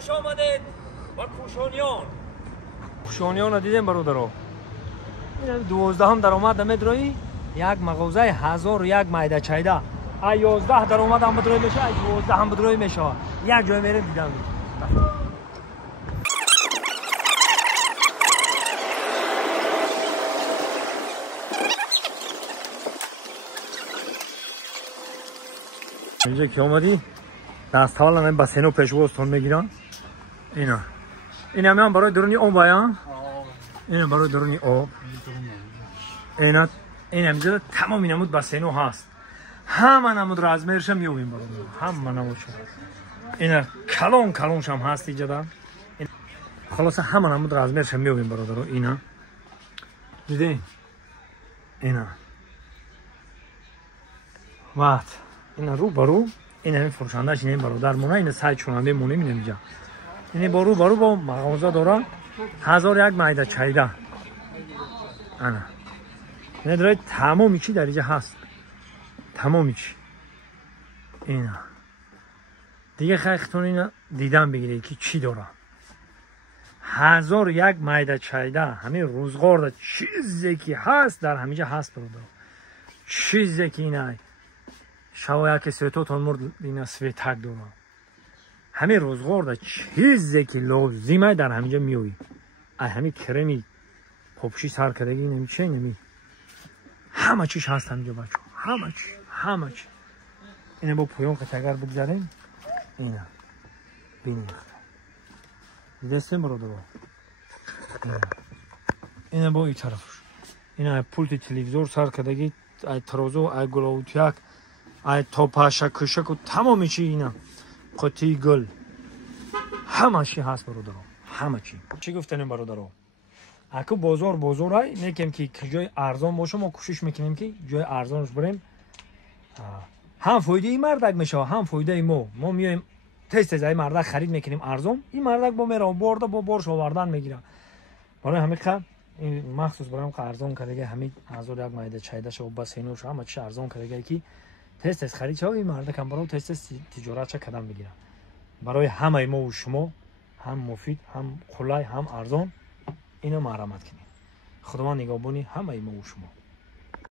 خوش آمدید و کوشانیان. کوشانیان رو دیدیم برادرها. این 12 درآمد مدرایی یک مغازه 1001 مایده چایده. 11 درآمد هم بدروی میشه، 12 هم بدروی میشه. یک جای میریم دیدم. اینجا که اومدی دست حال من بسینو پیشوازتون میگیرن. این هم برای درونی آب باید. این برای درونی آب. این همینجا تمام نمود بسینو هست. همه نمود را از میرشم میویم برای همه نمود شد. این کلونش هم هست اینجا در. خلاص همه نمود را از میرشم میویم برای درو. اینا دیدین؟ اینا وقت این رو برو این همین فروشندهش این برادر مونه این سایت شوننده مونه می نمیجا این برو با مغازه دارن 1001 مایده چایده. انا این درای تمامی چی در اینجا هست، تمامی چی اینا دیگه خیختون اینا دیدن بگیره که چی داره. 1001 مایده چایده همین روزگار دا چیزی که هست در همینجا هست برادر. چیزی که اینه شاید که سویتوتون مرد اینا سویتک دارم. همین روزگار دا چیزی که لازمه در همینجا میوی. همین کرمی پاپشی سر کردگی نمیشه نمی. همه چیش هست همینجا بچه. همه چی. اینه با پویان که تگر بگذاریم. اینا بینید. دیدستیم برو دارم. اینه با ای طرفش. اینه پولت تلویزور سر کردگی. ای ترازو ای گلاوتیک. ای توپاشک کشک و تمامی چی اینا قطعی گل همه چی هست برادرم. همه چی گفتنیم برادرم. اگه بازار های میگیم که جای ارزان باشه ما کوشش میکنیم که جای ارزانش بریم. هم فایده این مردک میشه هم فایده ما میایم تست این مردک خرید میکنیم ارزان. این مردک با میره برده با بارش آوردن میگیره. برای همین که این مخصوص برام که ارزان کردگی همین 1001 مایده چایده شو بس اینوش همه چی ارزان کردگی که تست خرید چه این مرد کم برای تست تجارت چه قدم بگیرن. برای همه ما و شما هم مفید هم خلای هم ارزان اینو مرامت کنید. خداوند نگهبانی همه ما و شما.